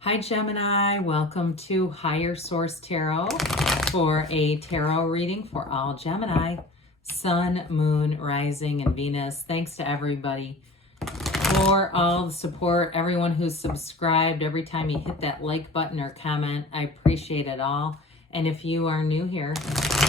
Hi Gemini, welcome to Higher Source Tarot for a tarot reading for all Gemini, Sun, Moon, Rising, and Venus. Thanks to everybody for all the support, everyone who's subscribed. Every time you hit that like button or comment, I appreciate it all. And if you are new here,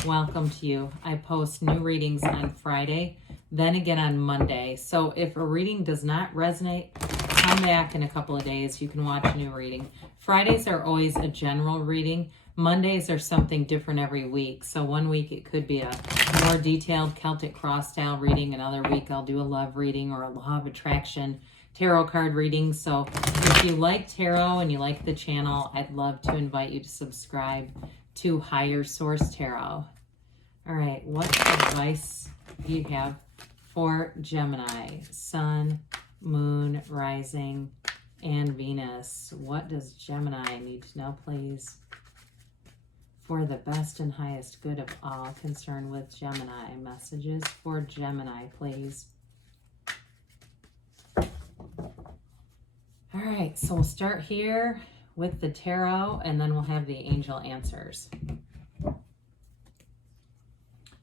welcome to you. I post new readings on Friday, then again on Monday. So if a reading does not resonate, come back in a couple of days. You can watch a new reading. Fridays are always a general reading. Mondays are something different every week. So one week it could be a more detailed Celtic cross style reading. Another week I'll do a love reading or a law of attraction tarot card reading. So if you like tarot and you like the channel, I'd love to invite you to subscribe to Higher Source Tarot. All right, what advice do you have for Gemini, Sun, Moon, Rising, and Venus? What does Gemini need to know, please, for the best and highest good of all concerned with Gemini? Messages for Gemini, please. All right, so we'll start here with the tarot, and then we'll have the angel answers.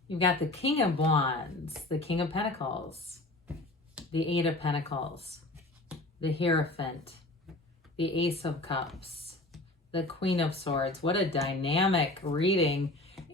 You've got the King of Wands, the King of Pentacles, the Eight of Pentacles, the Hierophant, the Ace of Cups, the Queen of Swords. What a dynamic reading.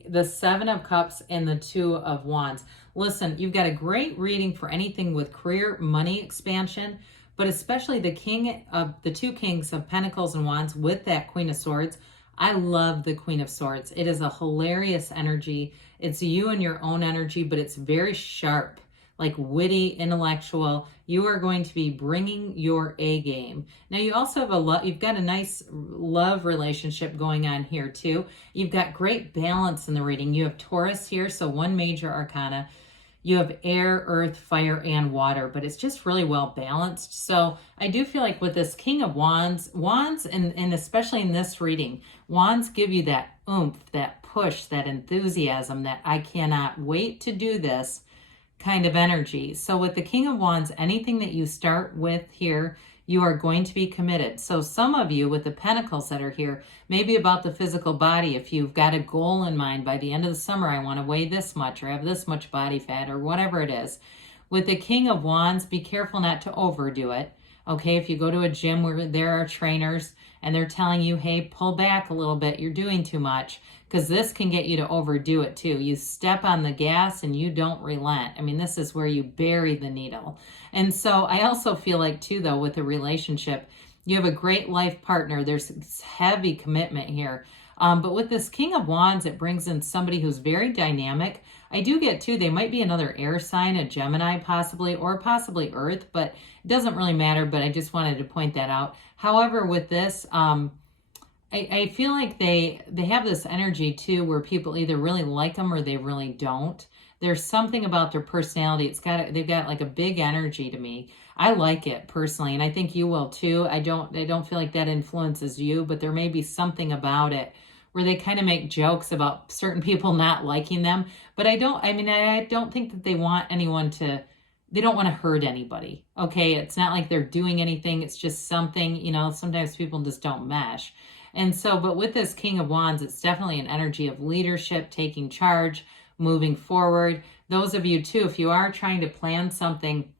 The Seven of Cups and the Two of Wands. Listen, you've got a great reading for anything with career, money expansion, but especially the two Kings of Pentacles and Wands with that Queen of Swords. I love the Queen of Swords. It is a hilarious energy. It's you and your own energy, but it's very sharp, like witty, intellectual. You are going to be bringing your A game. Now you also have you've got a nice love relationship going on here too. You've got great balance in the reading. You have Taurus here, so one major arcana. You have air, earth, fire, and water, but it's just really well balanced. So I do feel like with this King of Wands, and especially in this reading, Wands give you that oomph, that push, that enthusiasm, that I cannot wait to do this kind of energy. So with the King of Wands, anything that you start with here, you are going to be committed. So some of you with the Pentacles that are here, maybe about the physical body, if you've got a goal in mind, by the end of the summer, I want to weigh this much or have this much body fat or whatever it is. With the King of Wands, be careful not to overdo it. Okay, if you go to a gym where there are trainers and they're telling you, hey, pull back a little bit, you're doing too much, because this can get you to overdo it too. You step on the gas and you don't relent. I mean, this is where you bury the needle. And so I also feel like too, though, with a relationship, you have a great life partner. There's heavy commitment here. But with this King of Wands, it brings in somebody who's very dynamic. I do get too, they might be another air sign, a Gemini possibly, or possibly Earth, but it doesn't really matter. But I just wanted to point that out. However, with this, I feel like they have this energy too where people either really like them or they really don't. There's something about their personality. They've got like a big energy to me. I like it personally, and I think you will too. I don't feel like that influences you, but there may be something about it where they kind of make jokes about certain people not liking them. But I don't think that they want anyone to, they don't want to hurt anybody. Okay, it's not like they're doing anything. It's just something, sometimes people just don't mesh. And so, but with this King of Wands, it's definitely an energy of leadership, taking charge, moving forward. Those of you too, if you are trying to plan something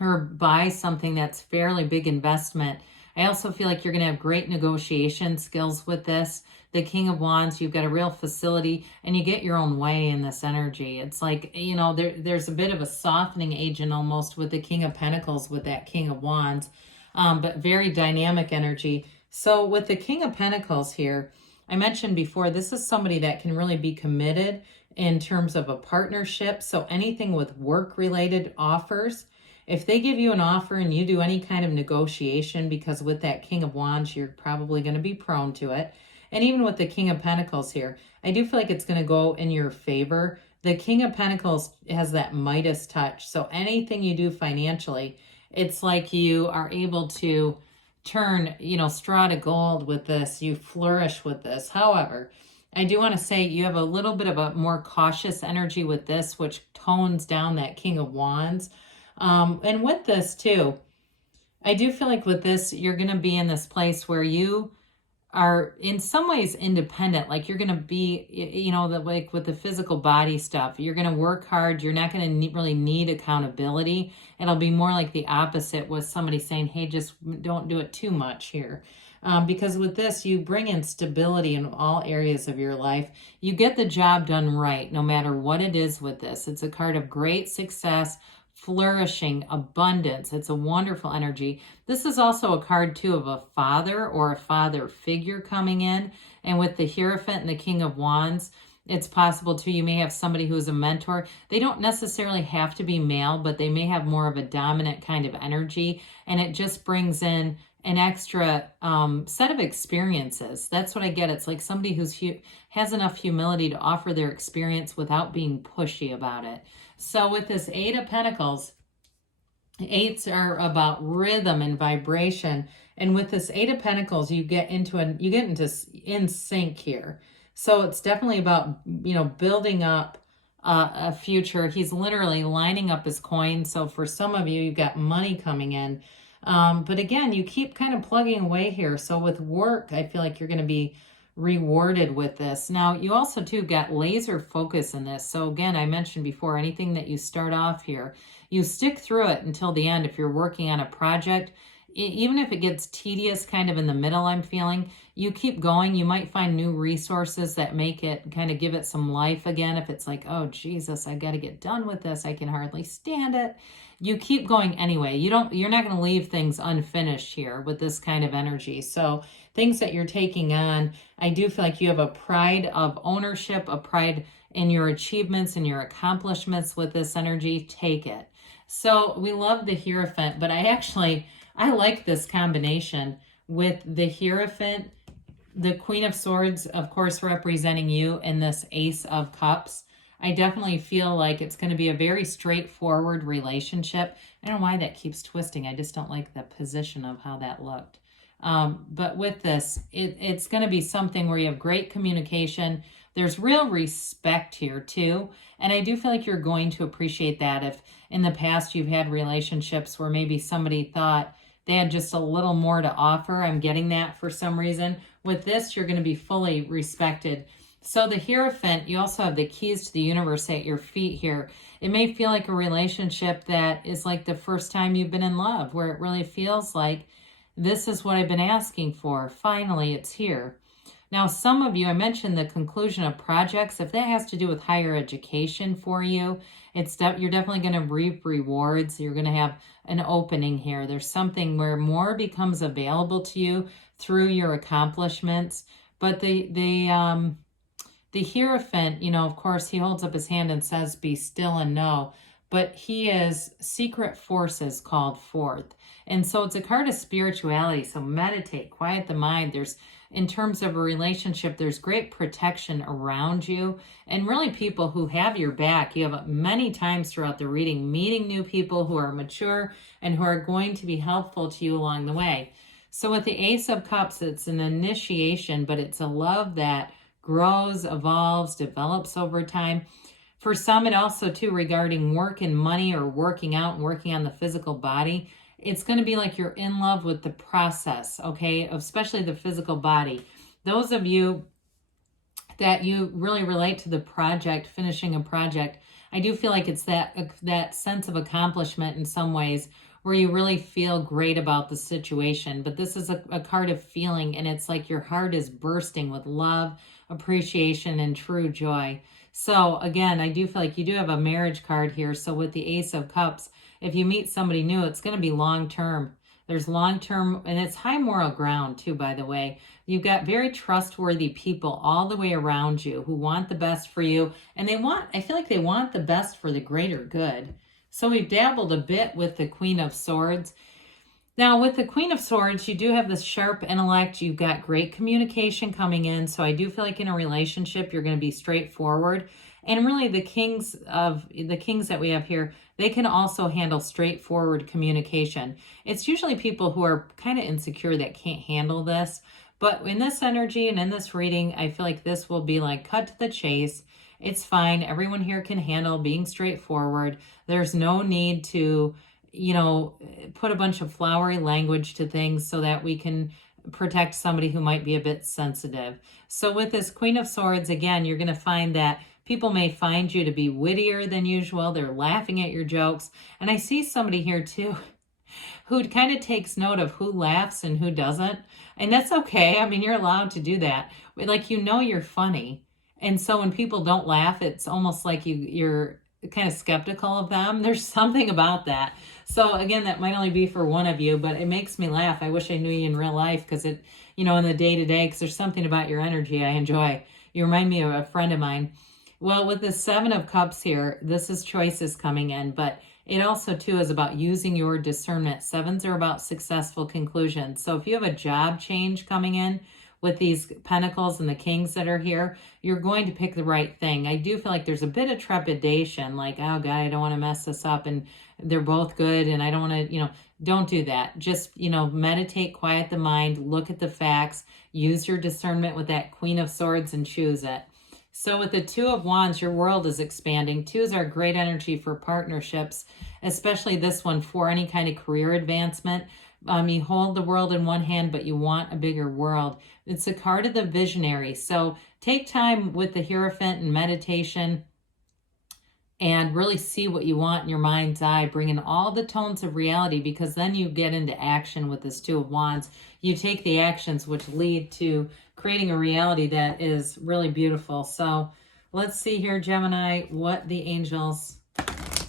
or buy something that's fairly big investment, I also feel like you're going to have great negotiation skills with this. The King of Wands, you've got a real facility and you get your own way in this energy. It's like, there's a bit of a softening agent almost with the King of Pentacles with that King of Wands, but very dynamic energy. So with the King of Pentacles here, I mentioned before, this is somebody that can really be committed in terms of a partnership. So anything with work-related offers, if they give you an offer and you do any kind of negotiation, because with that King of Wands, you're probably going to be prone to it. And even with the King of Pentacles here, I do feel like it's going to go in your favor. The King of Pentacles has that Midas touch. So anything you do financially, it's like you are able to turn, straw to gold with this. You flourish with this. However, I do want to say you have a little bit of a more cautious energy with this, which tones down that King of Wands. And with this too, I do feel like with this, you're going to be in this place where you are in some ways independent. Like you're going to be, like with the physical body stuff, you're going to work hard. You're not going to really need accountability. It'll be more like the opposite, with somebody saying, hey, just don't do it too much here. Because with this, you bring in stability in all areas of your life. You get the job done right, no matter what it is with this. It's a card of great success, flourishing, abundance. It's a wonderful energy. This is also a card too of a father or a father figure coming in. And with the Hierophant and the King of Wands, it's possible too, you may have somebody who's a mentor. They don't necessarily have to be male, but they may have more of a dominant kind of energy. And it just brings in an extra set of experiences. That's what I get. It's like somebody who's has enough humility to offer their experience without being pushy about it. So with this Eight of Pentacles, eights are about rhythm and vibration. And with this Eight of Pentacles, you get into in sync here. So it's definitely about, building up a future. He's literally lining up his coins. So for some of you, you've got money coming in. But again, you keep kind of plugging away here. So with work, I feel like you're going to be rewarded with this. Now, you also too got laser focus in this. So again, I mentioned before, anything that you start off here, you stick through it until the end. If you're working on a project, even if it gets tedious kind of in the middle, I'm feeling, you keep going. You might find new resources that make it kind of give it some life again. If it's like, oh, Jesus, I got to get done with this. I can hardly stand it. You keep going anyway. You're not going to leave things unfinished here with this kind of energy. So things that you're taking on, I do feel like you have a pride of ownership, a pride in your achievements and your accomplishments with this energy. Take it. So we love the Hierophant, but I like this combination with the Hierophant, the Queen of Swords, of course, representing you, and this Ace of Cups. I definitely feel like it's going to be a very straightforward relationship. I don't know why that keeps twisting. I just don't like the position of how that looked. But with this, it's going to be something where you have great communication. There's real respect here too. And I do feel like you're going to appreciate that. If in the past you've had relationships where maybe somebody thought they had just a little more to offer, I'm getting that for some reason. With this, you're going to be fully respected. So the Hierophant, you also have the keys to the universe at your feet here. It may feel like a relationship that is like the first time you've been in love, where it really feels like this is what I've been asking for. Finally, it's here. Now, some of you, I mentioned the conclusion of projects. If that has to do with higher education for you, you're definitely going to reap rewards. You're going to have an opening here. There's something where more becomes available to you through your accomplishments. But the Hierophant, of course, he holds up his hand and says, be still and know. But he is secret forces called forth. And so it's a card of spirituality. So meditate, quiet the mind. In terms of a relationship, there's great protection around you and really people who have your back. You have many times throughout the reading, meeting new people who are mature and who are going to be helpful to you along the way. So with the Ace of Cups, it's an initiation, but it's a love that grows, evolves, develops over time. For some, it also too regarding work and money or working out and working on the physical body. It's going to be like you're in love with the process, okay, especially the physical body. Those of you that you really relate to the project, finishing a project, I do feel like it's that sense of accomplishment in some ways where you really feel great about the situation. But this is a card of feeling, and it's like your heart is bursting with love, appreciation, and true joy. So again, I do feel like you do have a marriage card here. So with the Ace of Cups, if you meet somebody new, it's going to be long-term. There's long-term, and it's high moral ground too, by the way. You've got very trustworthy people all the way around you who want the best for you. And I feel like they want the best for the greater good. So we've dabbled a bit with the Queen of Swords. Now, with the Queen of Swords, you do have this sharp intellect. You've got great communication coming in. So I do feel like in a relationship, you're going to be straightforward. And really the kings that we have here, they can also handle straightforward communication. It's usually people who are kind of insecure that can't handle this. But in this energy and in this reading, I feel like this will be like cut to the chase. It's fine. Everyone here can handle being straightforward. There's no need to you know, put a bunch of flowery language to things so that we can protect somebody who might be a bit sensitive. So with this Queen of Swords, again, you're going to find that people may find you to be wittier than usual. They're laughing at your jokes. And I see somebody here too who kind of takes note of who laughs and who doesn't. And that's okay. I mean, you're allowed to do that. Like, you know, you're funny. And so when people don't laugh, it's almost like you're kind of skeptical of them. There's something about that. So again, that might only be for one of you, but it makes me laugh. I wish I knew you in real life, because it, you know, in the day to day, because there's something about your energy I enjoy. You remind me of a friend of mine. Well, with the Seven of Cups here, this is choices coming in, but it also too is about using your discernment. Sevens are about successful conclusions. So if you have a job change coming in with these pentacles and the kings that are here, you're going to pick the right thing. I do feel like there's a bit of trepidation, like, oh God, I don't want to mess this up, and they're both good, and I don't want to, you know, don't do that. Just, you know, meditate, quiet the mind, look at the facts, use your discernment with that Queen of Swords and choose it. So with the Two of Wands, your world is expanding. Twos are great energy for partnerships, especially this one for any kind of career advancement. You hold the world in one hand, but you want a bigger world. It's a card of the visionary. So take time with the Hierophant and meditation and really see what you want in your mind's eye. Bring in all the tones of reality, because then you get into action with this Two of Wands. You take the actions which lead to creating a reality that is really beautiful. So let's see here, Gemini, what the angels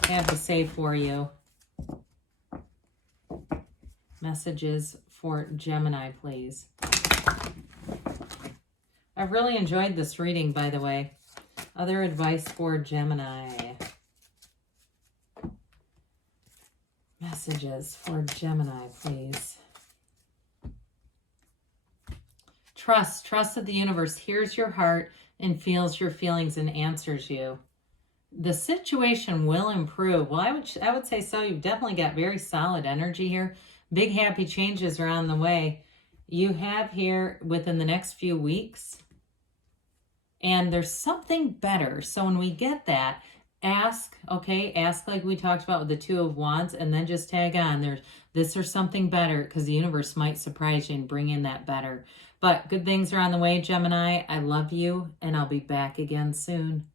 have to say for you. Messages for Gemini, please. I've really enjoyed this reading, by the way. Other advice for Gemini. Messages for Gemini, please. Trust that the universe hears your heart and feels your feelings and answers you. The situation will improve. Well, I would say so. You've definitely got very solid energy here. Big happy changes are on the way. You have here within the next few weeks. And there's something better. So when we get that, ask, okay? Ask like we talked about with the Two of Wands, and then just tag on. There's this or something better, because the universe might surprise you and bring in that better. But good things are on the way, Gemini. I love you, and I'll be back again soon.